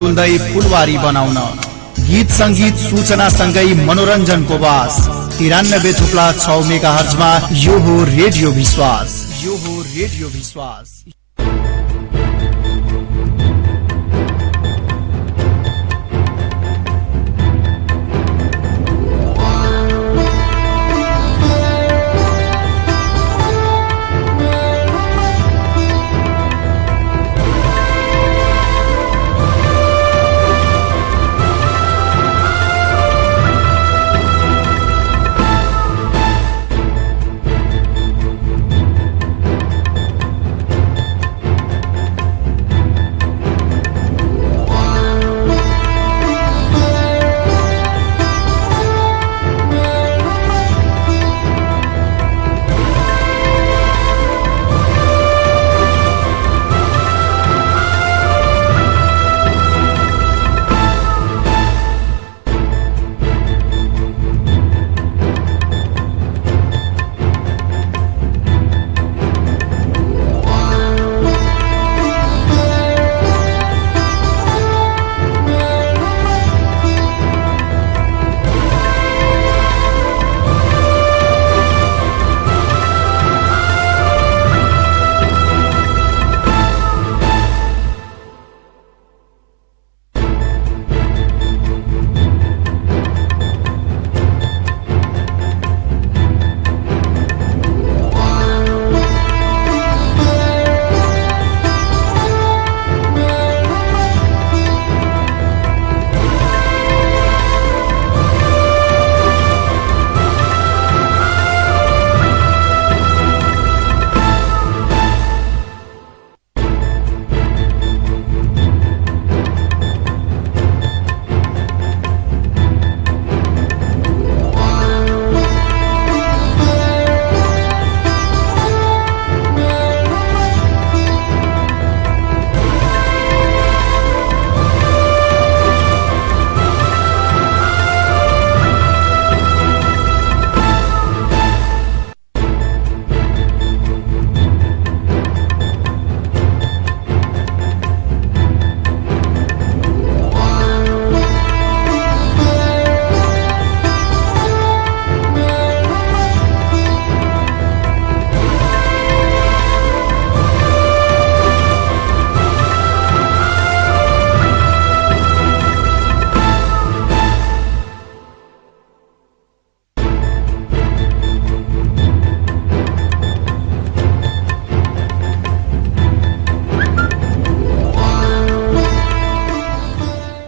फुल्दै फुलवारी बनाउन गीत संगीत सूचनासँगै मनोरञ्जनको बास 93.6 मेगाहर्जमा यो हो रेडियो विश्वास। यो हो रेडियो विश्वास।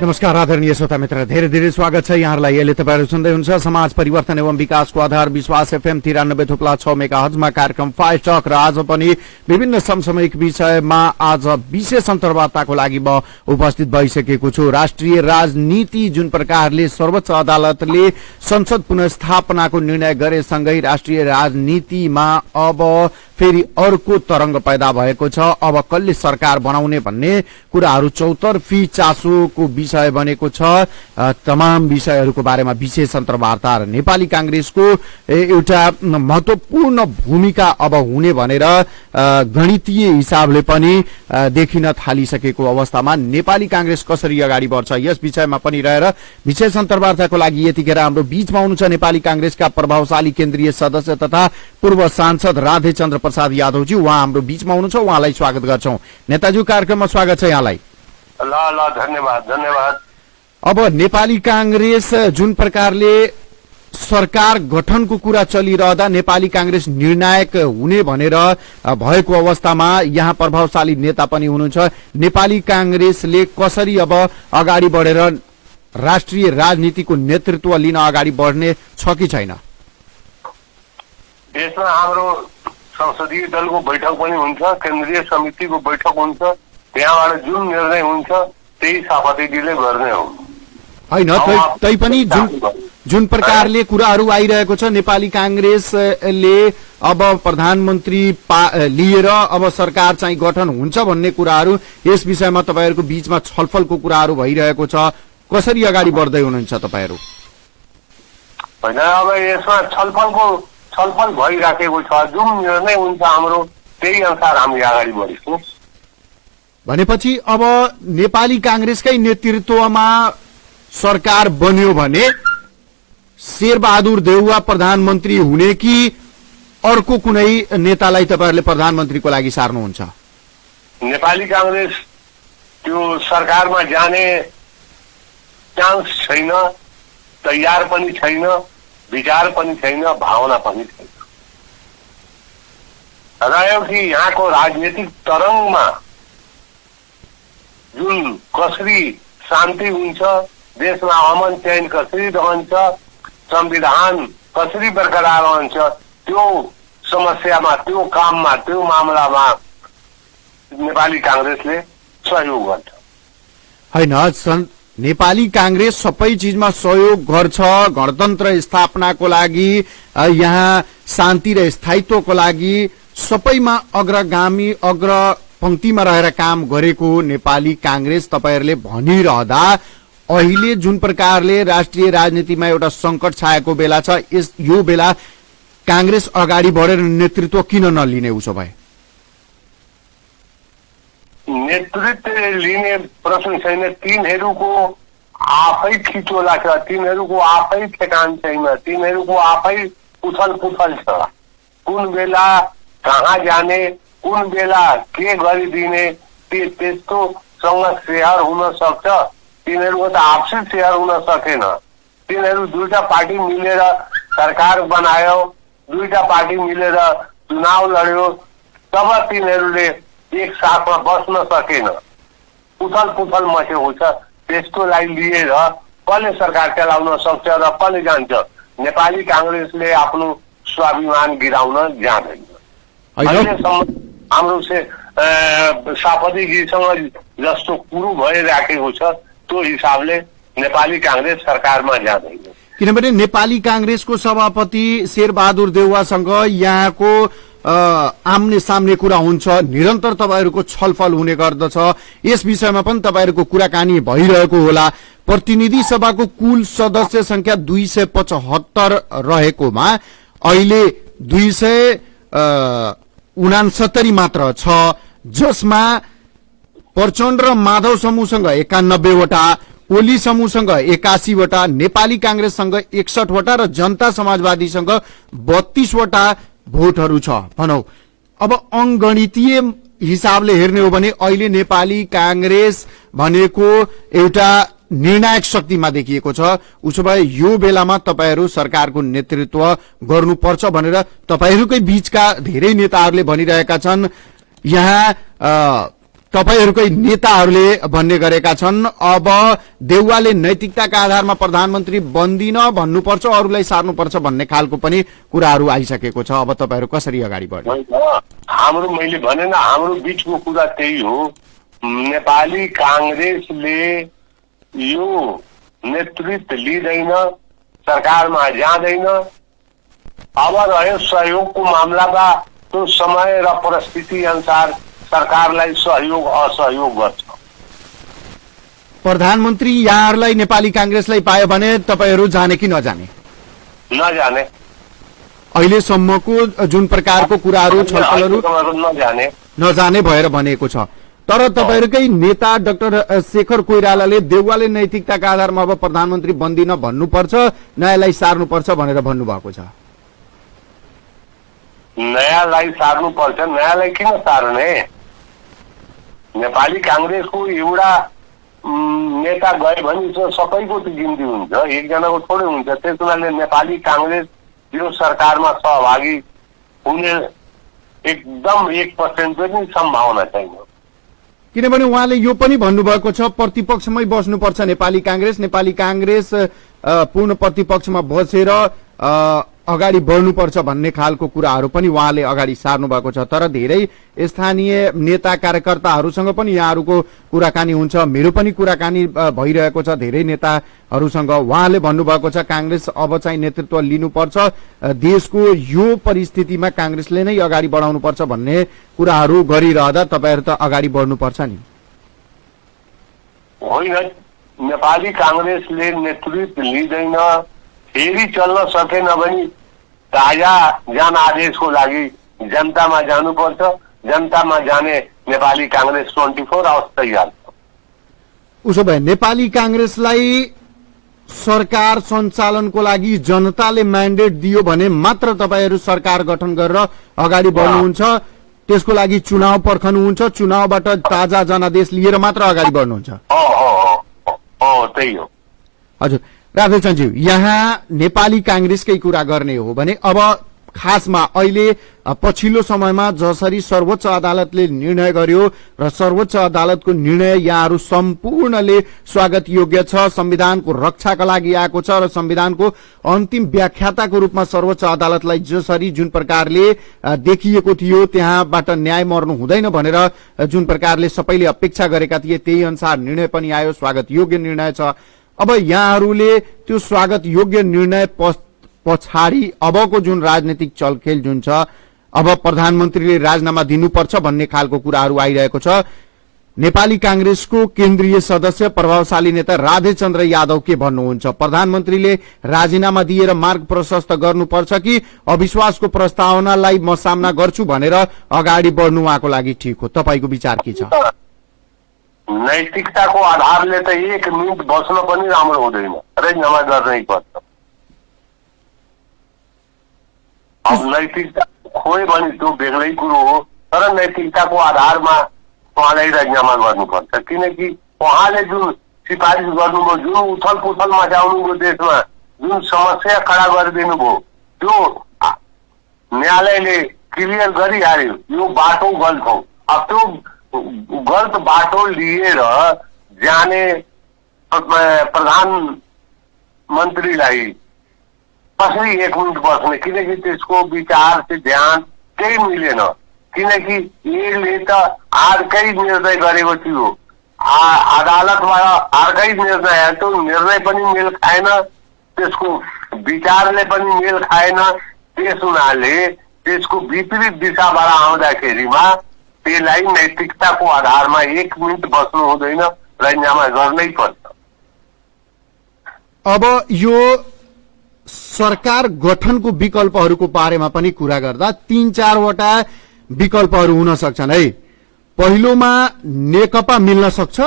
नमस्कार आदरणीय श्रोता मित्र, धेरै धेरै स्वागत छ यहाँहरूलाई। अहिले तपाईहरु सुन्दै हुनुहुन्छ समाज परिवर्तन एवं विकासको आधार विश्वास एफएम 93.6 मेगाहर्जमा कार्यक्रम फाइट टक। र आज पनि विभिन्न समसामयिक विषयमा आज विशेष अन्तर्वार्ताको लागि म उपस्थित भइसकेको छु। राष्ट्रिय राजनीति जुन प्रकारले सर्वोच्च अदालतले संसद पुनर्स्थापनाको निर्णय गरेसँगै राष्ट्रिय राजनीतिमा अब फेरि अर्को तरंग पैदा भएको छ। अब कसले सरकार बनाउने भन्ने कुराहरू चौतर्फी चासोको विषय बनेको छ। तमाम विषयहरूको बारेमा विशेष अन्तर्वार्ता र नेपाली कांग्रेसको एउटा महत्वपूर्ण भूमिका अब हुने भनेर गणितीय हिसाबले पनि देखिन थालिसकेको अवस्थामा नेपाली कांग्रेस कसरी अगाडि बढ्छ यस विषयमा पनि रहेर विशेष अन्तर्वार्ताको लागि यतिखेर हाम्रो बीचमा हुनुहुन्छ नेपाली कांग्रेसका प्रभावशाली केन्द्रीय सदस्य तथा पूर्व सांसद राधेचन्द्र प्रसाद यादवजी। उहाँ हाम्रो बीचमा हुनुहुन्छ, उहाँलाई स्वागत गर्छौं। नेताजी कार्यक्रममा स्वागत छ यहाँलाई। ल धन्यवाद धन्यवाद। अब नेपाली कांग्रेस जुन प्रकारले सरकार गठनको कुरा चलिरहँदा नेपाली कांग्रेस निर्णायक हुने भनेर भएको अवस्थामा यहाँ प्रभावशाली नेता पनि हुनुहुन्छ। नेपाली कांग्रेसले कसरी अब अगाडि बढेर राष्ट्रिय राजनीतिको नेतृत्व लिन अगाडि बढ्ने छ कि छैन? देशमा हाम्रो संसदीय दलको बैठक पनि हुन्छ, केन्द्रीय समितिको बैठक हुन्छ, त्यहाँबाट जुन निर्णय हुन्छ त्यही सभापतिले गर्ने हो। हैन, तैपनि जुन प्रकारले कुराहरू आइरहेको छ नेपाली कांग्रेसले अब प्रधानमन्त्री लिएर अब सरकार चाहिँ गठन हुन्छ भन्ने कुराहरू यस विषयमा तपाईहरुको बीचमा छलफलको कुराहरू भइरहेको छ। कसरी अगाडि बढ्दै हुनुहुन्छ तपाईहरु? हैन, अब यसमा छलफल भइराखेको छ। जुन निर्णय हुन्छ हाम्रो त्यही अनुसार हामी अगाडि बढ्छौं। भनेपछि अब नेपाली कांग्रेसकै नेतृत्वमा सरकार बन्यो भने शेरबहादुर देउवा प्रधानमन्त्री हुने कि अर्को कुनै नेतालाई तपाईहरुले प्रधानमन्त्रीको लागि सार्नुहुन्छ? नेपाली कांग्रेस त्यो सरकारमा जाने चान्स छैन, तयार पनि छैन, विचार पनि छैन, भावना पनि छैन। रह्यो कि यहाँको राजनीतिक तरंगमा जुन कसरी शान्ति हुन्छ, देशमा अमन चैन कसरी रहन्छ, संविधान कसरी बरकरार रहन्छ, त्यो समस्यामा, त्यो काममा, त्यो मामलामा नेपाली कांग्रेसले सहयोग गर्छ। हैन, नेपाली कांग्रेस सबै चीजमा सहयोग गर्छ। गणतन्त्र स्थापनाको लागि, यहाँ शान्ति र स्थायित्वको लागि सबैमा अग्रगामी, अग्र पंक्तिमा रहेर काम गरेको नेपाली कांग्रेस तपाईहरुले भनिरहँदा अहिले जुन प्रकारले राष्ट्रिय राजनीतिमा एउटा संकट छाएको बेला छ, यो बेला कांग्रेस अगाडि बढेर नेतृत्व किन नलिने? उसो भए नेतृत्व लिने प्रश्न छैन। तिनीहरूको आफै खिचोला छ, तिनीहरूको आफै ठेकान छैन, तिनीहरूको आफै उथल पुथल छ। कुन बेला कहाँ जाने, कुन बेला के गरिदिने, त्यस्तोसँग शेयर हुन सक्छ। तिनीहरूको त आपसी शेयर हुन सकेन। तिनीहरू दुईटा पार्टी मिलेर सरकार बनायो, दुईटा पार्टी मिलेर चुनाव लड्यो, तब तिनीहरूले एक साथमा बस्न सकेन। उथल पुथल मचेको छ। त्यस्तोलाई लिएर कसले सरकार चलाउन सक्छ र कसले जान्छ? नेपाली कांग्रेसले आफ्नो स्वाभिमान गिराउन जाँदैन। अहिलेसम्म हाम्रो सभापतिजीसँग जस्तो कुरो भइराखेको छ, त्यो हिसाबले नेपाली कांग्रेस सरकारमा जाँदैन। किनभने नेपाली कांग्रेसको सभापति शेरबहादुर देउवासँग यहाँको आम्ने सामने कुरा हुन्छ, निरन्तर तपाईहरुको छलफल हुने गर्दछ। यस विषयमा पनि तपाईहरुको कुराकानी भइरहेको होला। प्रतिनिधि सभाको कुल सदस्य संख्या 275 रहेकोमा अहिले 269 मात्र छ, जसमा प्रचण्ड र माधव समूहसँग 91 वटा, ओली समूहसँग 81 वटा, नेपाली कांग्रेससँग 61 वटा र जनता समाजवादीसँग 32 वटा भोटहरू छ भनौं। अब अंगगणितीय हिसाबले हेर्ने हो भने अहिले नेपाली कांग्रेस भनेको एउटा निर्णायक शक्तिमा देखिएको छ। उसो भए यो बेलामा तपाईहरु सरकारको नेतृत्व गर्नुपर्छ भनेर तपाईहरुकै बीचका धेरै नेताहरूले भनिरहेका छन्। यहाँ तपाईहरुकै नेताहरूले भन्ने गरेका छन्, अब देउवाले नैतिकताका आधारमा प्रधानमन्त्री बन्दिन भन्नुपर्छ, अरूलाई सार्नुपर्छ भन्ने खालको पनि कुराहरू आइसकेको छ। अब तपाईहरु कसरी अगाडि बढ्ने? हाम्रो, मैले भने न, हाम्रो बीचको कुरा त्यही हो। नेपाली कांग्रेसले यो नेतृत्व लिँदैन, सरकारमा जाँदैन। अब रह्यो सहयोगको मामलामा, त्यो समय र परिस्थिति अनुसार सरकारलाई सहयोग असहयोग गर्छ। प्रधानमन्त्री यहाँहरूलाई नेपाली कांग्रेसलाई पायो भने तपाईहरु जाने कि नजाने? नजाने। अहिलेसम्मको जुन प्रकारको कुराहरू, छलफलहरू नजाने भएर भनेको छ। तर तपाईहरुकै नेता डाक्टर शेखर कोइरालाले देउवाले नैतिकताका आधारमा अब प्रधानमन्त्री बन्दिन भन्नुपर्छ, नयाँलाई सार्नुपर्छ भनेर भन्नुभएको छ। नयाँलाई सार्नुपर्छ, नयाँलाई किन सार्ने? नेपाली कांग्रेसको एउटा नेता गए भने सबैको त गिन्ती हुन्छ, एकजनाको थोरै हुन्छ। त्यस कारणले नेपाली कांग्रेस यो सरकारमा सहभागी हुने एकदम 1% पनि सम्भावना छैन। किनभने उहाँले यो पनि भन्नुभएको छ, प्रतिपक्षमै बस्नुपर्छ नेपाली कांग्रेस, नेपाली कांग्रेस पूर्ण प्रतिपक्षमा बसेर अगाडि बढ्नुपर्छ भन्ने खालको कुराहरू पनि उहाँले अगाडि सार्नु भएको छ। तर धेरै स्थानीय नेता कार्यकर्ताहरूसँग पनि यहाँहरूको कुराकानी हुन्छ, मेरो पनि कुराकानी भइरहेको छ धेरै नेताहरूसँग। उहाँले भन्नुभएको छ कांग्रेस अब चाहिँ नेतृत्व लिनुपर्छ, देशको यो परिस्थितिमा कांग्रेसले नै अगाडि बढाउनुपर्छ भन्ने कुराहरू गरिरहँदा तपाईहरु त अगाडि बढ्नुपर्छ नि? होइन, नेपाली कांग्रेसले नेतृत्व लिँदैन। फेरि चल्न सकेन भने ताजा जनादेशको लागि जनतामा जानुपर्छ। जनतामा जाने नेपाली कांग्रेस 24 आवर्स तयार छ। उसो भए नेपाली कांग्रेसलाई सरकार सञ्चालनको लागि जनताले म्यान्डेट दियो भने मात्र तपाईहरू सरकार गठन गरेर अगाडि बढ्नुहुन्छ, त्यसको लागि चुनाव पर्खनुहुन्छ, चुनावबाट ताजा जनादेश लिएर मात्र अगाडि बढ्नुहुन्छ। त्यही हो। हजुर राधेचन्दज्यू, यहाँ नेपाली कांग्रेसकै कुरा गर्ने हो भने अब खासमा अहिले पछिल्लो समयमा जसरी सर्वोच्च अदालतले निर्णय गर्यो र सर्वोच्च अदालतको निर्णय यहाँहरू सम्पूर्णले स्वागत योग्य छ, संविधानको रक्षाका लागि आएको छ र संविधानको अन्तिम व्याख्याताको रूपमा सर्वोच्च अदालतलाई जसरी जुन प्रकारले देखिएको थियो त्यहाँबाट न्याय मर्नु हुँदैन भनेर जुन प्रकारले सबैले अपेक्षा गरेका थिए त्यही अनुसार निर्णय पनि आयो, स्वागत योग्य निर्णय छ। अब यहाँहरूले त्यो स्वागत योग्य निर्णय पछाडि अबको जुन राजनीतिक चलखेल जुन छ, अब प्रधानमन्त्रीले राजीनामा दिनुपर्छ भन्ने खालको कुराहरू आइरहेको छ। नेपाली कांग्रेसको केन्द्रीय सदस्य प्रभावशाली नेता राधेचन्द्र यादव के भन्नुहुन्छ? प्रधानमन्त्रीले राजीनामा दिएर मार्ग प्रशस्त गर्नुपर्छ कि अविश्वासको प्रस्तावनालाई म सामना गर्छु भनेर अगाडि बढ्नु उहाँको लागि ठिक हो? तपाईको विचार के छ? नैतिकताको आधारले त 1 मिनट बस्न पनि राम्रो हुँदैन, राजीनामा गर्नै पर्छ। अब नैतिकता खोयो भने त्यो बेग्लै कुरो हो, तर नैतिकताको आधारमा उहाँलाई राजीनामा गर्नुपर्छ। किनकि उहाँले जुन सिफारिस गर्नुभयो, जुन उथल पुथल मचाउनुभयो, देशमा जुन समस्या खडा गरिदिनु भयो, त्यो न्यायालयले क्लियर गरिहाल्यो यो बाटो गलत हो। अब त्यो गलत बाटो लिएर जाने प्रधानमन्त्रीलाई कसरी 1 मिनट बस्ने? किनकि त्यसको विचार चाहिँ ध्यान केही मिलेन। किनकि यसले त अर्कै निर्णय गरेको थियो, अदालतबाट अर्कै निर्णय आयो, त्यो निर्णय पनि मेल खाएन, त्यसको विचारले पनि मेल खाएन। त्यस हुनाले त्यसको विपरीत दिशाबाट आउँदाखेरिमा त्यसलाई नैतिकताको आधारमा 1 मिनट बस्नु हुँदैन, राजीनामा गर्नै पर्छ। अब यो सरकार गठनको विकल्पहरूको बारेमा पनि कुरा गर्दा 3-4 वटा विकल्पहरू हुन सक्छन् है। पहिलोमा नेकपा मिल्न सक्छ।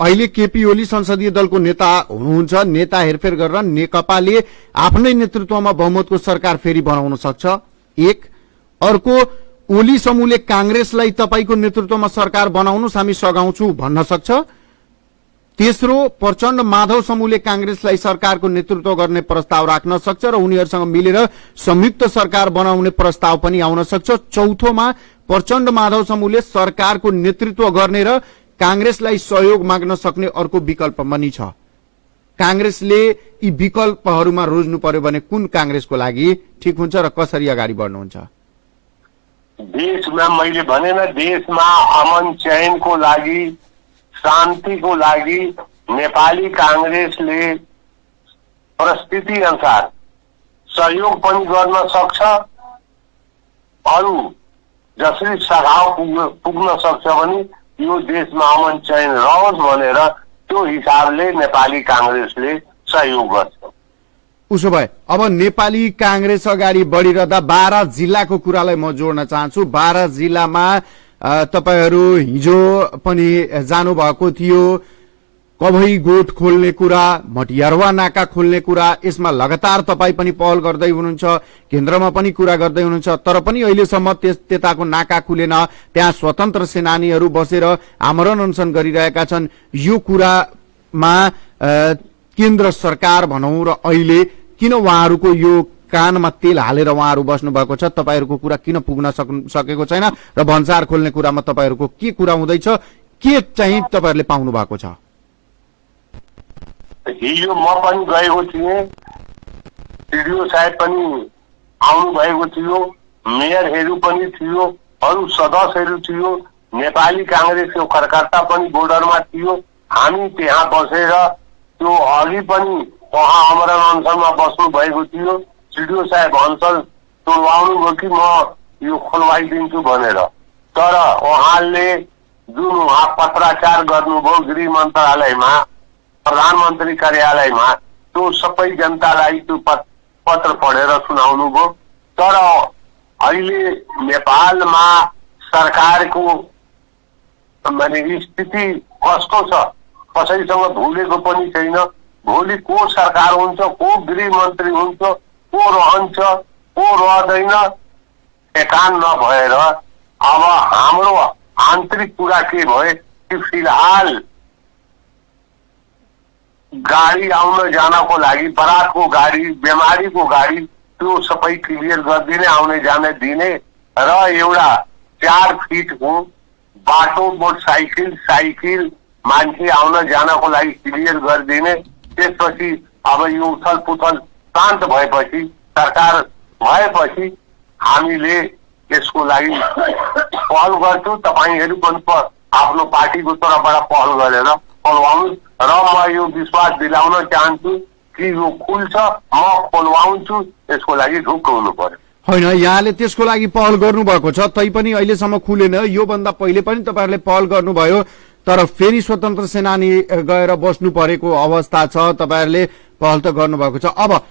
अहिले केपी ओली संसदीय दलको नेता हुनुहुन्छ, नेता हेरफेर गरेर नेकपाले आफ्नै नेतृत्वमा बहुमतको सरकार फेरि बनाउन सक्छ, एक। अर्को, ओली समूहले कांग्रेसलाई तपाईको नेतृत्वमा सरकार बनाउनुस् हामी सघाउँछु भन्न सक्छ। तेस्रो, प्रचण्ड माधव समूहले कांग्रेसलाई सरकारको नेतृत्व गर्ने प्रस्ताव राख्न सक्छ र उनीहरूसँग मिलेर संयुक्त सरकार बनाउने प्रस्ताव पनि आउन सक्छ। चौथोमा, प्रचण्ड माधव समूहले सरकारको नेतृत्व गर्ने र कांग्रेसलाई सहयोग माग्न सक्ने अर्को विकल्प पनि छ। कांग्रेसले यी विकल्पहरूमा रोज्नु पर्यो भने कुन कांग्रेसको लागि ठिक हुन्छ र कसरी अगाडि बढ्नुहुन्छ? देशमा मैले भने न, देशमा अमन चयनको लागि, शान्तिको लागि नेपाली कांग्रेसले परिस्थिति अनुसार सहयोग पनि गर्न सक्छ, अरू जसरी सघाव पुग्न सक्छ भने यो देशमा अमन चयन रहोस् भनेर त्यो हिसाबले नेपाली कांग्रेसले सहयोग गर्छ। उसो भए अब नेपाली कांग्रेस अगाडि बढिरहँदा 12 जिल्लाको कुरालाई म जोड्न चाहन्छु। 12 जिल्लामा तपाईहरू हिजो पनि जानुभएको थियो। कभई गोठ खोल्ने कुरा, मटियारवा नाका खोल्ने कुरा, यसमा लगातार तपाई पनि पहल गर्दै हुनुहुन्छ, केन्द्रमा पनि कुरा गर्दै हुनुहुन्छ, तर पनि अहिलेसम्म त्यताको नाका खुलेन। त्यहाँ स्वतन्त्र सेनानीहरू बसेर आमरण अनसन गरिरहेका छन्। यो कुरामा केन्द्र सरकार भनौं र अहिले किन उहाँहरूको यो कानमा तेल हालेर उहाँहरू बस्नु भएको छ? तपाईहरूको कुरा किन पुग्न सकेको छैन र भन्सार खोल्ने कुरामा तपाईहरूको के कुरा हुँदैछ? के चाहिँ तपाईहरूले पाउनु भएको छ? हिजो म पनि गएको थिएँ, टिडिओ साहेब पनि आउनु भएको थियो, मेयरहरू पनि थियो, अरू सदस्यहरू थियो, नेपाली कांग्रेसको कार्यकर्ता पनि बोर्डरमा थियो। हामी त्यहाँ बसेर त्यो अघि पनि उहाँ आमरण अनसनमा बस्नु भएको थियो। टिडिओ साहेब अनसन तोड्वाउनु भयो कि म यो खोलवाइदिन्छु भनेर, तर उहाँले जुन उहाँ पत्राचार गर्नुभयो गृह मन्त्रालयमा, प्रधानमन्त्री कार्यालयमा, त्यो सबै जनतालाई त्यो पत्र पढेर सुनाउनु भयो। तर अहिले नेपालमा सरकारको माने स्थिति कस्तो छ कसैसँग भुलेको पनि छैन। भोलि को सरकार हुन्छ, को गृह मन्त्री हुन्छ, को रहन्छ, को रहँदैन ठेकान नभएर अब हाम्रो आन्तरिक कुरा के भयो कि फिलहाल गाडी आउन जानको लागि बरातको गाडी, बिमारीको गाडी त्यो सबै क्लियर गरिदिने, आउने जाने दिने र एउटा 4 फिटको बाटो, मोटरसाइकल, साइकल मान्छे आउन जानको लागि क्लियर गरिदिने। त्यसपछि अब यो उथल पुथल शान्त भएपछि, सरकार भएपछि हामीले यसको लागि पहल गर्छौँ। तपाईँहरू पनि आफ्नो पार्टीको तर्फबाट पहल गरेर खोलवाउनु र म यो विश्वास दिलाउन चाहन्छु कि यो खुल्छ, म खोलवाउँछु। यसको लागि ढुक्क हुनु पर्यो। होइन, यहाँले त्यसको लागि पहल गर्नुभएको छ, तैपनि अहिलेसम्म खुलेन। योभन्दा पहिले पनि तपाईँहरूले पहल गर्नुभयो, तर फेरि स्वतन्त्र सेनानी गएर बस्नु परेको अवस्था छ। तपाईँहरूले पहल त गर्नुभएको छ। अब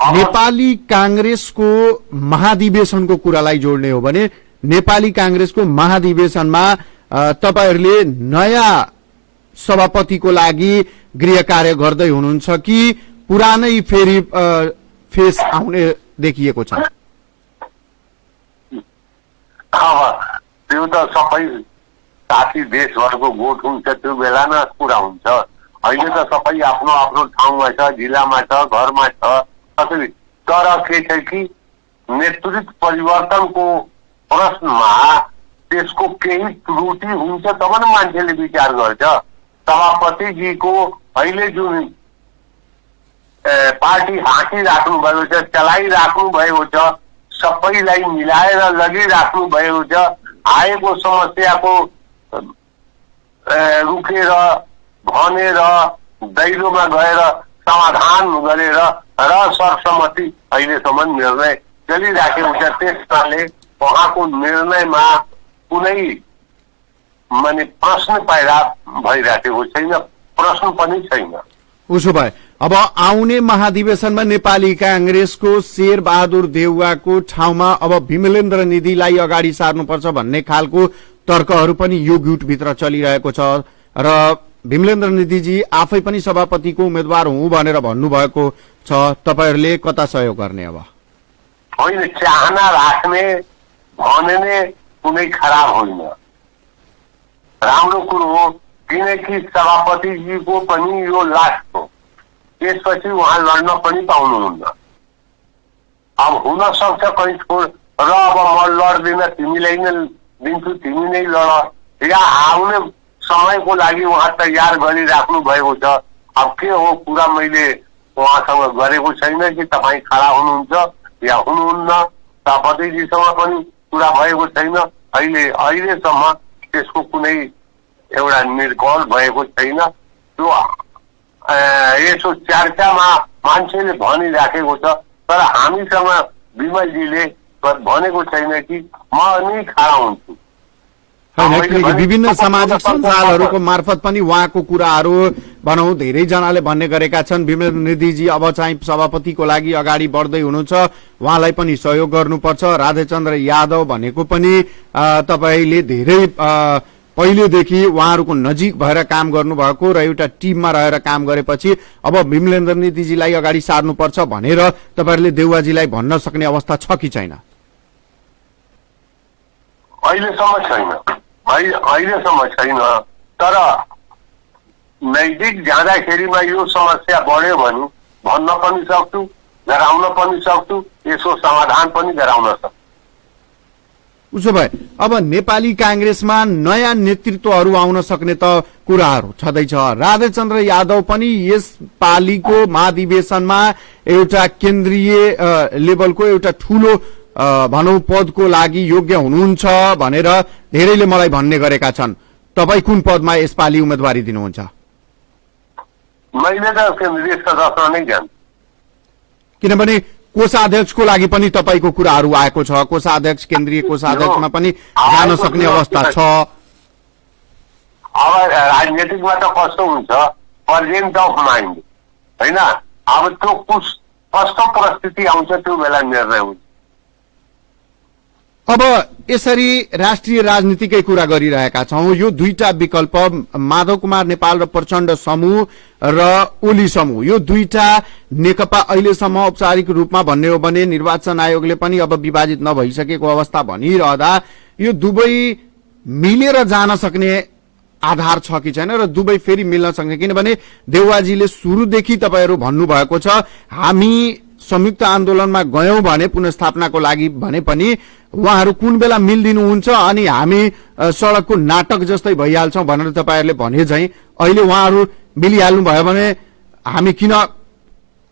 नेपाली कांग्रेसको महाधिवेशनको कुरालाई जोड्ने हो भने नेपाली कांग्रेसको महाधिवेशनमा तपाईहरूले नयाँ सभापतिको लागि गृह कार्य गर्दै हुनुहुन्छ कि पुरानै फेरि फेस आउने देखिएको छ? त्यो त सबै साथी देशभरको गोठ हुन्छ, त्यो बेला न कुरा हुन्छ। अहिले त सबै आफ्नो आफ्नो ठाउँमा छ, जिल्लामा छ, घरमा छ। तर के छ कि नेतृत्व परिवर्तनको प्रश्नमा त्यसको केही त्रुटि हुन्छ तब न मान्छेले विचार गर्छ। सभापतिजीको अहिले जुन पार्टी हाँकिराख्नु भएको छ, चलाइराख्नु भएको छ, सबैलाई मिलाएर लगिराख्नु भएको छ, आएको समस्याको रुकेर भनेर दैलोमा गएर समाधान गरेर र सर्वसम्मति अहिलेसम्म निर्णय चलिराखेको छ। त्यस कारणले उहाँको निर्णयमा कुनै माने प्रश्न पैदा भइराखेको छैन, प्रश्न पनि छैन। उसो भए अब आउने महाधिवेशनमा नेपाली कांग्रेसको शेर बहादुर देउवाको ठाउँमा अब विमलेन्द्र निधिलाई अगाडि सार्नुपर्छ भन्ने खालको तर्कहरू पनि यो गुटभित्र चलिरहेको छ र विमलेन्द्र निधिजी आफै पनि सभापतिको उम्मेद्वार हुँ भनेर भन्नुभएको छ। तपाईहरूले कता सहयोग गर्ने? अब होइन, चाहना राख्ने भन्ने कुनै खराब होइन, राम्रो कुरो हो। किनकि सभापतिजीको पनि यो लास्ट हो, त्यसपछि उहाँ लड्न पनि पाउनुहुन्न। अब हुन सक्छ कहीँ छोड र अब म लड्दिन, तिमीलाई नै दिन्छु, तिमी नै लड, या आउने समयको लागि उहाँ तयार गरिराख्नु भएको छ। अब के हो कुरा मैले उहाँसँग गरेको छैन कि तपाईँ खडा हुनुहुन्छ या हुनुहुन्न। सभापतिजीसँग पनि कुरा भएको छैन। अहिलेसम्म त्यसको कुनै एउटा निर्कल भएको छैन। त्यो यसो चर्चामा मान्छेले भनिराखेको छ, तर हामीसँग विमलजीले भनेको छैन कि म नै खडा हुन्छु। विभिन्न सामाजिक सञ्जालहरूको मार्फत पनि उहाँको कुराहरू भनौँ धेरैजनाले भन्ने गरेका छन्। विमलेन्द्र निधिजी अब चाहिँ सभापतिको लागि अगाडि बढ्दै हुनुहुन्छ, उहाँलाई पनि सहयोग गर्नुपर्छ। राधेचन्द्र यादव भनेको पनि तपाईँले धेरै पहिलेदेखि उहाँहरूको नजिक भएर काम गर्नुभएको र एउटा टिममा रहेर काम गरेपछि अब विमलेन्द्र निधिजीलाई अगाडि सार्नुपर्छ भनेर तपाईँहरूले देउवाजीलाई भन्न सक्ने अवस्था छ कि छैन? अहिलेसम्म छैन, तर नैतिक जाँदाखेरिमा यो समस्या बढ्यो भने भन्न पनि सक्छु, गराउन पनि सक्छु, यसको समाधान पनि गराउन सक्छु। उसो भए अब नेपाली कांग्रेसमा नयाँ नेतृत्वहरू आउन सक्ने त कुराहरू छँदैछ। राधेचन्द्र यादव पनि यस पालिको महाधिवेशनमा एउटा केन्द्रीय लेभलको एउटा ठूलो भनौँ पदको लागि योग्य हुनुहुन्छ भनेर धेरैले मलाई भन्ने गरेका छन्। तपाईँ कुन पदमा यसपालि उम्मेदवारी दिनुहुन्छ? मैले त केन्द्रीय सदस्य नै जान्छु, किनभने कोषाध्यक्षको लागि पनि तपाईँको कुराहरू आएको छ। कोषाध्यक्ष, केन्द्रीय कोषाध्यक्षमा पनि जान सक्ने अवस्था छ। अब राजनीतिकमा त कस्तो हुन्छ, प्रेजेन्ट अफ माइन्ड होइन। अब त्यो कस्तो परिस्थिति आउँछ त्यो बेला निर्णय हुन्छ। अब यसरी राष्ट्रिय राजनीतिकै कुरा गरिरहेका छौं। यो दुईटा विकल्प माधव कुमार नेपाल र प्रचण्ड समूह र ओली समूह, यो दुईटा नेकपा अहिलेसम्म औपचारिक रूपमा भन्ने हो भने निर्वाचन आयोगले पनि अब विभाजित नभइसकेको अवस्था भनिरहँदा यो दुवै मिलेर जान सक्ने आधार छ कि छैन र दुवै फेरि मिल्न सक्ने? किनभने देउवाजीले सुरुदेखि तपाईहरू भन्नुभएको छ हामी संयुक्त आन्दोलनमा गयौं भने पुनर्स्थापनाको लागि भने पनि उहाँहरू कुन बेला मिलिदिनुहुन्छ अनि हामी सड़कको नाटक जस्तै भइहाल्छौं भनेर तपाईहरूले भने झैं अहिले उहाँहरू मिलिहाल्नु भयो भने हामी किन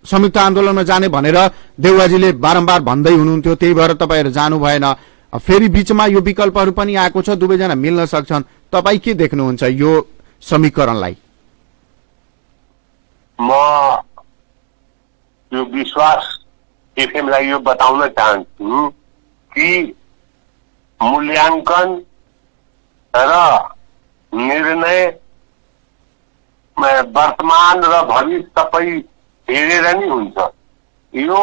संयुक्त आन्दोलनमा जाने भनेर देउवाजीले बारम्बार भन्दै हुनुहुन्थ्यो। त्यही भएर तपाईहरू जानु भएन। फेरि बीचमा यो विकल्पहरू पनि आएको छ, दुवैजना मिल्न सक्छन्। तपाई के देख्नुहुन्छ यो समीकरणलाई? म यो विश्वास एफएमलाई यो बताउन चाहन्छु कि मूल्याङ्कन र निर्णय वर्तमान र भविष्य सबै हेरेर नै हुन्छ। यो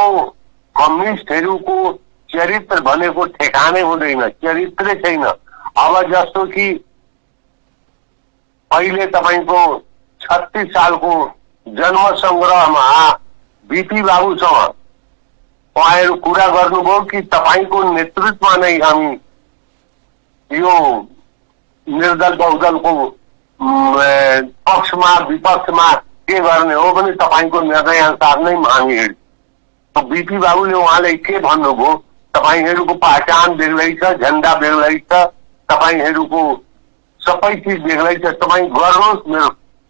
कम्युनिस्टहरूको चरित्र भनेको ठेकानै हुँदैन, चरित्रै छैन। अब जस्तो कि पहिले तपाईको 36 सालको जन्म संग्रहमा बीपी बाबुसँग उहाँहरू कुरा गर्नुभयो कि तपाईको नेतृत्वमा नै हामी यो निर्दल बहुदलको पक्षमा विपक्षमा के गर्ने हो भने तपाईको निर्णय अनुसार नै हामी हिँड्छौँ। बीपी बाबुले उहाँले के भन्नुभयो, तपाईहरूको पहिचान बेग्लै छ, झण्डा बेग्लै छ, तपाईहरूको सबै चिज बेग्लै छ, तपाईँ गर्नुहोस्,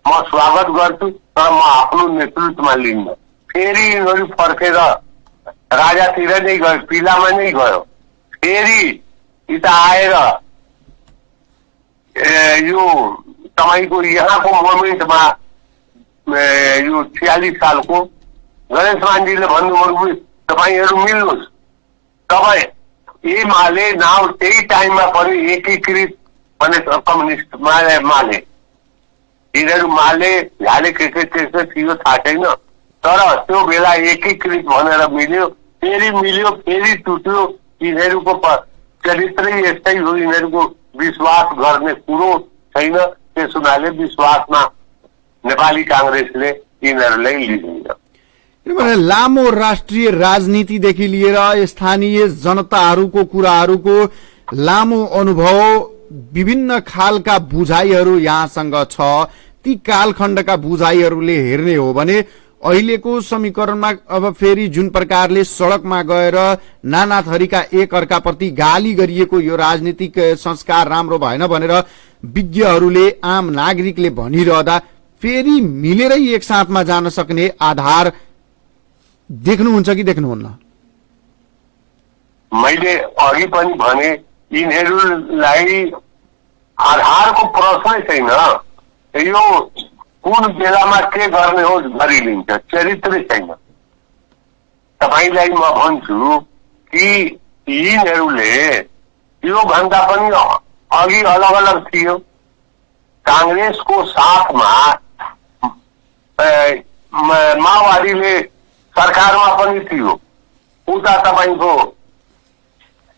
म स्वागत गर्छु, तर म आफ्नो नेतृत्वमा लिन्न। फेरि यिनीहरू फर्केर राजातिर नै गयो, पिलामा नै गयो। फेरि यता आएर यो तपाईको यहाँको मोमेन्टमा यो 46 सालको गणेश मान्जीले भन्नुभयो तपाईहरू मिल्नुहोस्। तपाईँ एमाले नाउ त्यही टाइममा पनि एकीकृत भने कम्युनिस्ट माले यिनीहरू माले झाले के थियो थाहा छैन, तर त्यो बेला एकीकृत भनेर मिल्यो, फेरि मिल्यो, फेरि टुट्यो। यिनीहरूको चरित्रै यस्तै हो, यिनीहरूको विश्वास गर्ने कुरो छैन। त्यस हुनाले विश्वासमा नेपाली कांग्रेसले यिनीहरूलाई लिँदैन। लामो राष्ट्रिय राजनीतिदेखि लिएर स्थानीय जनताहरूको कुराहरूको लामो अनुभव, विभिन्न खालका बुझाइहरू यहाँसँग छ। ती कालखण्डका बुझाइहरूले हेर्ने हो भने अहिलेको समीकरणमा अब फेरि जुन प्रकारले सड़कमा गएर नाना थरीका एक अर्काप्रति गाली गरिएको यो राजनीतिक संस्कार राम्रो भएन भनेर विज्ञहरूले आम नागरिकले भनिरहँदा फेरि मिलेरै एक साथमा जान सक्ने आधार देख्नुहुन्छ कि देख्नुहुन्न? मैले अघि पनि भने यिनीहरूलाई आधारको प्रश्नै छैन। यो कुन बेलामा के गर्ने हो गरिलिन्छ, चरित्रै छैन। तपाईलाई म भन्छु कि यिनीहरूले यो भन्दा पनि अघि अलग अलग थियो। कांग्रेसको साथमा माओवादीले सरकारमा पनि थियो, उता तपाईको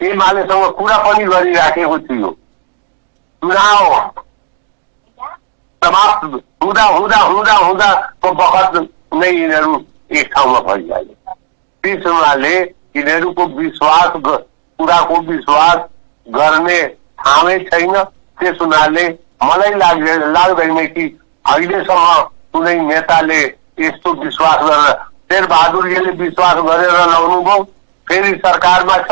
एमालेसँग कुरा पनि गरिराखेको थियो। चुनाव समाप्त हुँदा हुँदा हुँदा हुँदाको बखत नै यिनीहरू एक ठाउँमा भइहाले। त्यस हुनाले यिनीहरूको विश्वास कुराको विश्वास गर्ने ठाउँै छैन। त्यस हुनाले मलाई लाग्दैन कि अहिलेसम्म कुनै नेताले यस्तो विश्वास गरेर शेरबहादुरजीले विश्वास गरेर ल्याउनुभयो, फेरि सरकारमा छ,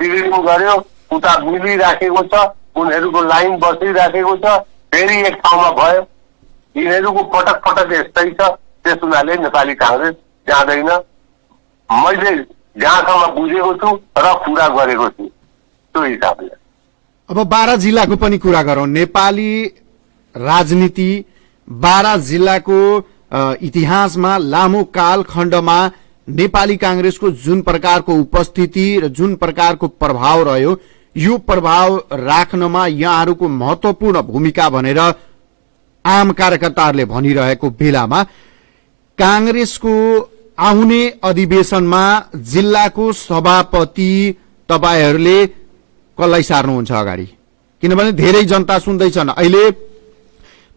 बिग्रिनु गर्यो, उता मिलिराखेको छ, उनीहरूको लाइन बसिराखेको छ, फेरि एक ठाउँमा भयो। यिनीहरूको पटक पटक यस्तै छ। त्यस हुनाले नेपाली कांग्रेस जाँदैन। मैले जहाँसम्म बुझेको छु र कुरा गरेको छु त्यो हिसाबले। अब 12 जिल्लाको पनि कुरा गरौं। नेपाली राजनीति 12 जिल्लाको इतिहासमा लामो कालखण्डमा नेपाली कांग्रेसको जुन प्रकारको उपस्थिति र जुन प्रकारको प्रभाव रह्यो, यो प्रभाव राख्नमा यहाँहरूको महत्वपूर्ण भूमिका भनेर आम कार्यकर्ताहरूले भनिरहेको बेलामा कांग्रेसको आउने अधिवेशनमा जिल्लाको सभापति तपाईहरूले कसलाई सार्नुहुन्छ अगाडि? किनभने धेरै जनता सुन्दैछन् अहिले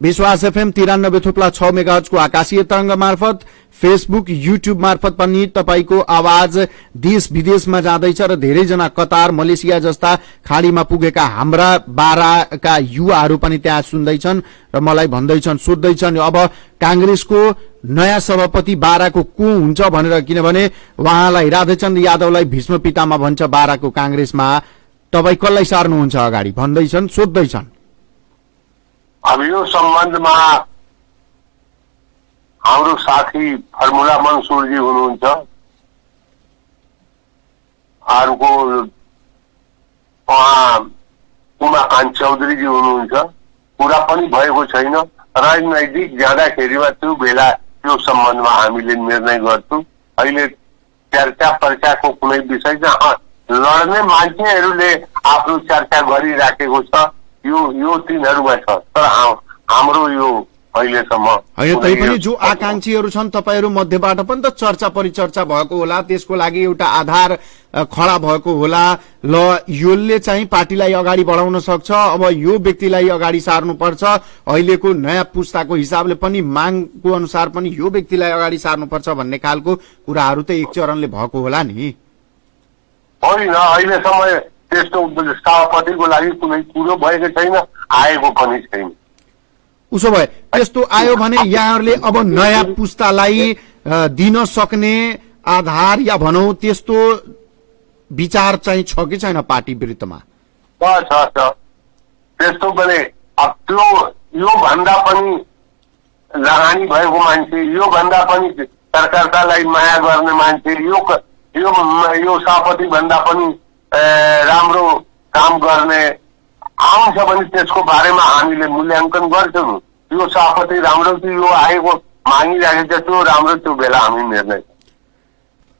विश्वास एफएम 93.6 मेगाहर्जको आकाशीय तरंग मार्फत, फेसबुक युट्युब मार्फत पनि तपाईको आवाज देश विदेशमा जाँदैछ र धेरैजना कतार, मलेसिया जस्ता खाडीमा पुगेका हाम्रा बाराका युवाहरू पनि त्यहाँ सुन्दैछन् र मलाई भन्दैछन्, सोध्दैछन् अब कांग्रेसको नयाँ सभापति बाराको को हुन्छ भनेर। किनभने उहाँलाई राधेचन्द्र यादवलाई भीष्म पितामह भन्छ बाराको कांग्रेसमा, तपाई कसलाई सार्नुहुन्छ अगाडि भन्दैछन्, सोध्दैछन्। अब यो सम्बन्धमा हाम्रो साथी फर्मुला मंसूरजी हुनुहुन्छ, अर्को उहाँ उमाकान्त चौधरीजी हुनुहुन्छ। कुरा पनि भएको छैन। राजनैतिक जाँदाखेरिमा त्यो बेला त्यो सम्बन्धमा हामीले निर्णय गर्छौं। अहिले चर्चा पर्चाको कुनै विषय छ? लड्ने मान्छेहरूले आफ्नो चर्चा गरिराखेको छ, यो तिनीहरूमा छ। तर हाम्रो यो अहिलेसम्म होइन, तैपनि जो आकांक्षीहरू छन् तपाईहरू मध्येबाट पनि त चर्चा परिचर्चा भएको होला, त्यसको लागि एउटा आधार खडा भएको होला। ल योले चाहिँ पार्टीलाई अगाडि बढाउन सक्छ, अब यो व्यक्तिलाई अगाडि सार्नुपर्छ, अहिलेको नयाँ पुस्ताको हिसाबले पनि मागको अनुसार पनि यो व्यक्तिलाई अगाडि सार्नुपर्छ भन्ने खालको कुराहरू त एक चरणले भएको होला नि? होइन, अहिलेसम्म त्यस्तो सभापतिको लागि कुनै कुरो भएको छैन, आएको पनि छैन। उसो भए त्यस्तो आयो भने यहाँहरूले अब नयाँ पुस्तालाई दिन सक्ने आधार या भनौं त्यस्तो विचार चाहिँ छ कि छैन पार्टी विरुद्धमा? छ। त्यस्तो पनि अब त्यो यो भन्दा पनि लगानी भएको मान्छे, यो भन्दा पनि सरकारलाई माया गर्ने मान्छे, यो सभापति भन्दा पनि राम्रो काम गर्ने आउँछ भने त्यसको बारेमा हामीले मूल्याङ्कन गर्छौँ। यो सभापति राम्रो कि यो आएको मागिराखेको छ त्यो राम्रो, त्यो बेला हामी निर्णय।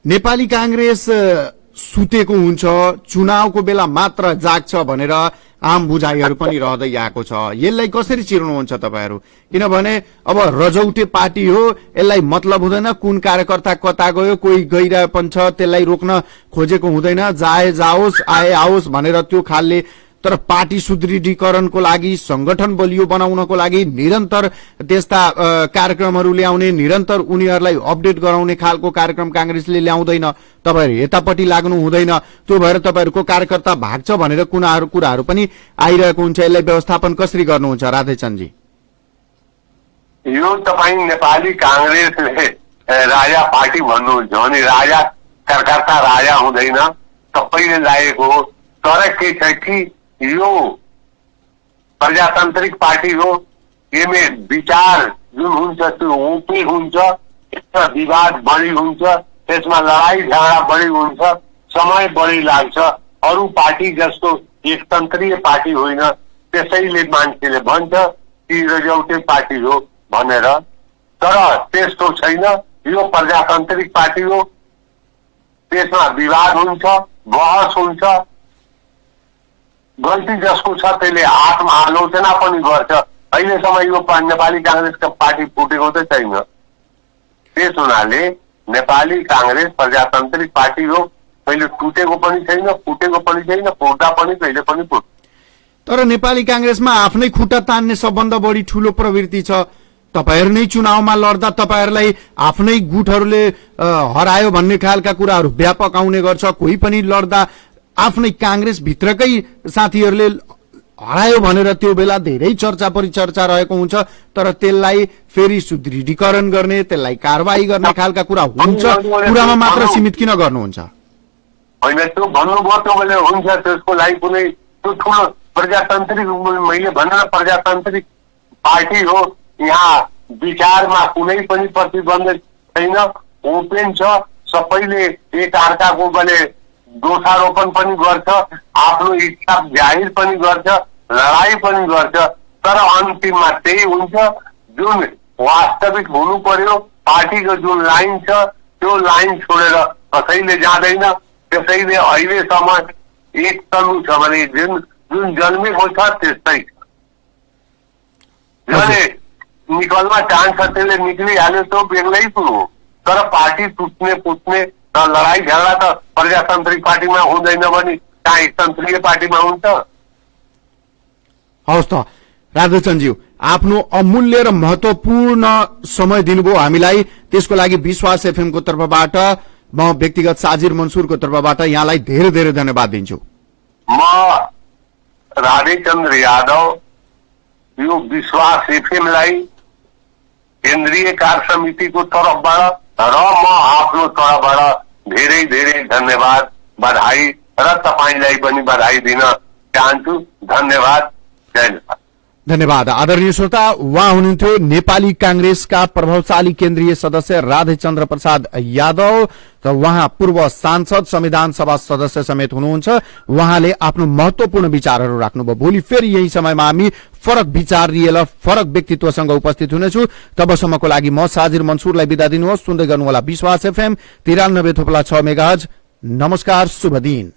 नेपाली कांग्रेस सुतेको हुन्छ, चुनावको बेला मात्र जाग्छ भनेर आम बुझाइहरू पनि रहँदै आएको छ। यसलाई कसरी चिर्नुहुन्छ तपाईहरू? किनभने अब रजौटे पार्टी हो, यसलाई मतलब हुँदैन कुन कार्यकर्ता कता गयो, कोही गइरहे पनि छ, त्यसलाई रोक्न खोजेको हुँदैन। जाए जाओस् आए आओस् भनेर त्यो खालले। तर पार्टी सुदृढीकरणको लागि, संगठन बलियो बनाउनको लागि निरन्तर त्यस्ता कार्यक्रमहरू ल्याउने, निरन्तर उनीहरूलाई अपडेट गराउने खालको कार्यक्रम कांग्रेसले ल्याउँदैन। तपाईहरु यतापट्टि लाग्नु हुँदैन। त्यो भएर तपाईहरुको कार्यकर्ता भाग्छ भनेर कुराहरू पनि आइरहेको हुन्छ। यसलाई व्यवस्थापन कसरी गर्नुहुन्छ राधेचन्दजी? यो तपाईं नेपाली कांग्रेसले राजा पार्टी भन्नुहुन्छ भने राजा कार्यकर्ता राजा हुँदैन, सबैले लागेको हो। तर के छ कि यो प्रजातान्त्रिक पार्टी हो, यसले विचार जुन हुन्छ त्यो ओपन हुन्छ, त्यसमा विवाद बढी हुन्छ, त्यसमा लडाई झगडा बढी हुन्छ, समय बढी लाग्छ। अरू पार्टी जस्तो एकतन्त्रीय पार्टी होइन, त्यसैले मान्छेले भन्छ कि रजौटे पार्टी हो भनेर। तर त्यस्तो छैन, यो प्रजातान्त्रिक पार्टी हो, त्यसमा विवाद हुन्छ, बहस हुन्छ, गल्ती जसको छ त्यसले आत्मआलोचना पनि गर्छ। अहिलेसम्म यो नेपाली कांग्रेसको पार्टी फुटेको त छैन। त्यस हुनाले नेपाली कांग्रेस प्रजातान्त्रिक पार्टी हो, कहिले टुटेको पनि छैन, फुटेको पनि छैन, फुट्दा पनि कहिले पनि फुट। तर नेपाली कांग्रेसमा आफ्नै खुट्टा तान्ने सबभन्दा बढी ठूलो प्रवृत्ति छ। तपाईहरु नै चुनावमा लड्दा तपाईहरुलाई आफ्नै गुटहरूले हरायो भन्ने खालका कुराहरू व्यापक आउने गर्छ। कोही पनि लड्दा आफ्नै कांग्रेस भित्रकै साथीहरूले हरायो भनेर त्यो बेला धेरै चर्चा परिचर्चा रहेको हुन्छ। तर त्यसलाई फेरि सुदृढीकरण गर्ने, त्यसलाई कारबाही गर्ने खालका कुरा हुन्छ, कुरामा मात्र सीमित किन गर्नुहुन्छ? होइन, त्यो भन्नुभयो त्यो बेला हुन्छ, त्यसको लागि कुनै त्यो ठुलो प्रजातान्त्रिक, मैले भने प्रजातान्त्रिक पार्टी हो, यहाँ विचारमा कुनै पनि प्रतिबन्ध छैन, ओपन छ। सबैले एक अर्काको बले दोषारोपण पनि गर्छ, आफ्नो इच्छा जाहिर पनि गर्छ, लडाई पनि गर्छ। तर अन्तिममा त्यही हुन्छ जुन वास्तविक हुनु पर्यो। पार्टीको जुन लाइन छ त्यो लाइन छोडेर कसैले जाँदैन। त्यसैले अहिलेसम्म एक तनु छ भने जुन जन्मेको छ त्यस्तै छ। जसले निकल्न चाहन्छ त्यसले निक्लिहाल्यो, त्यो बेग्लै कुरो हो। तर पार्टी टुट्ने फुट्ने लडाई झगडा त प्रजातान्त्रिक पार्टीमा हुँदैन भने चाहिँ संसदीय पार्टीमा हुन्छ। हवस् त राधेचन्दज्यू, आफ्नो अमूल्य र महत्वपूर्ण समय दिनुभयो हामीलाई, त्यसको लागि विश्वास एफएमको तर्फबाट म व्यक्तिगत साजिर मन्सुरको तर्फबाट यहाँलाई धेरै धेरै धन्यवाद दिन्छु। म राधेचन्द्र यादव यो विश्वास एफएमलाई केन्द्रीय कार्य समितिको तर्फबाट र म आफ्नो तर्फबाट धेरै धेरै धन्यवाद, बधाई र तपाईलाई पनि बधाई दिन चाहन्छु। धन्यवाद, जय नेपाल। धन्यवाद। आदरणीय श्रोता, उहाँ हुनुहुन्थ्यो नेपाली कांग्रेसका प्रभावशाली केन्द्रीय सदस्य राधेचन्द्र प्रसाद यादव र उहाँ पूर्व सांसद, संविधान सभा सदस्य समेत हुनुहुन्छ। उहाँले आफ्नो महत्वपूर्ण विचारहरू राख्नुभयो। भोलि फेरि यही समयमा हामी फरक विचार लिएर फरक व्यक्तित्वसँग उपस्थित हुनेछु। तबसम्मको लागि म साजिर मन्सुरलाई बिदा दिनुहोस्। सुन्दै गर्नुहोला विश्वास एफएम 93.6 मेगाहर्ज। नमस्कार, शुभ दिन।